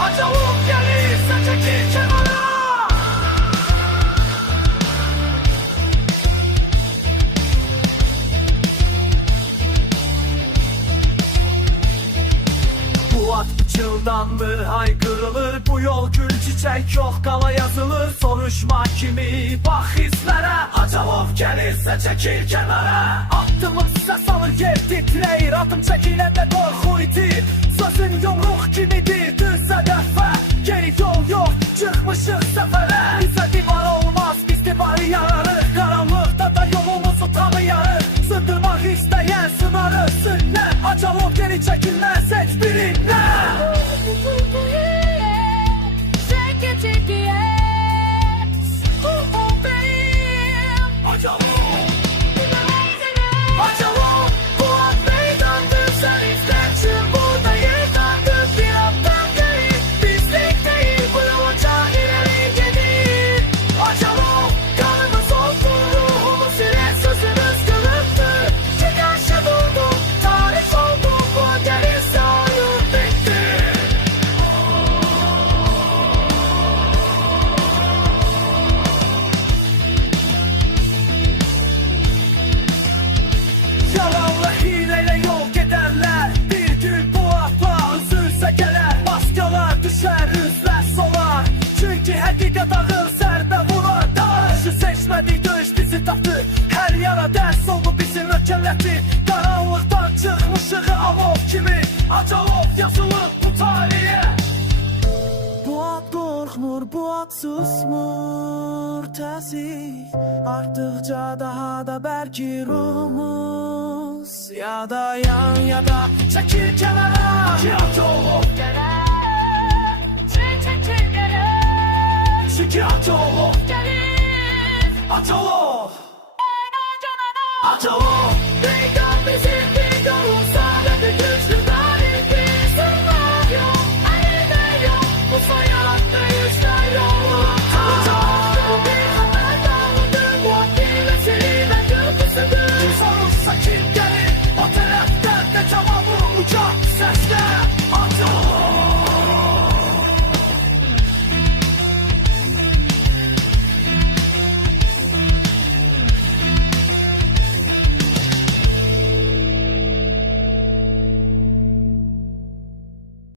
Acavuk gelirse çekil kenara. Bu at çıldan mı haykırılır? Bu yol gül çiçek yok kala yazılır. Soruşma kimi bak hislere. Acavuk gelirse çekil kenara. Attımızsa salır yer titreyir. Atım çekilende korku itir. Sözün yumruk kimidir düz hedefe. Geri yol yok çıkmışık sefere. Bize divar olmaz biz divarı yararız. Karanlıkta da yolumuzu tanıyarız. Sındırmak isteyen sınarı sünnet. Acavuk geri çekilme seç birinden. Acavuk bu at meydandır. Sen izle çın burada yırtandır. Bir aptal değil bizlik değil. Bu yolca ileri gelir. Acavuk kanımız olsun. Ruhumuz siler sözümüz kılıftır. Çıkaşı bulduk tarih olduk. Bu gelirse oyun bitti. Yalanla hileyle yol gidenler bir gün bu atla üzülse gelir. Maskalar düşer üzler solar. Çünkü hakikat ağır serde vurar. Dağışı seçmedik dövüş bizi taptı. Her yara ders oldu bizi mükelletti. Karanlıktan çıkmışığı amok kimi. Acavuk yazılır bu tarihe. Bu at korkmur, bu at susmur. Təsir arttıkça daha da belki ruhumuz. Ya da yan ya da çekil kenara. Ki Acavuk çünkü Acavuk Acavuk Acavuk Bingan bizim bingamız. Sadece güçlü tarihimiz. Sınır yok, elinde yok. Bu hayatta yüzler yok. Acavuk bir haber dağıldı. Bu at milletiyle gölgesidir. Sorulsa kim gelir? O taraftan da cevabı uçak sesler.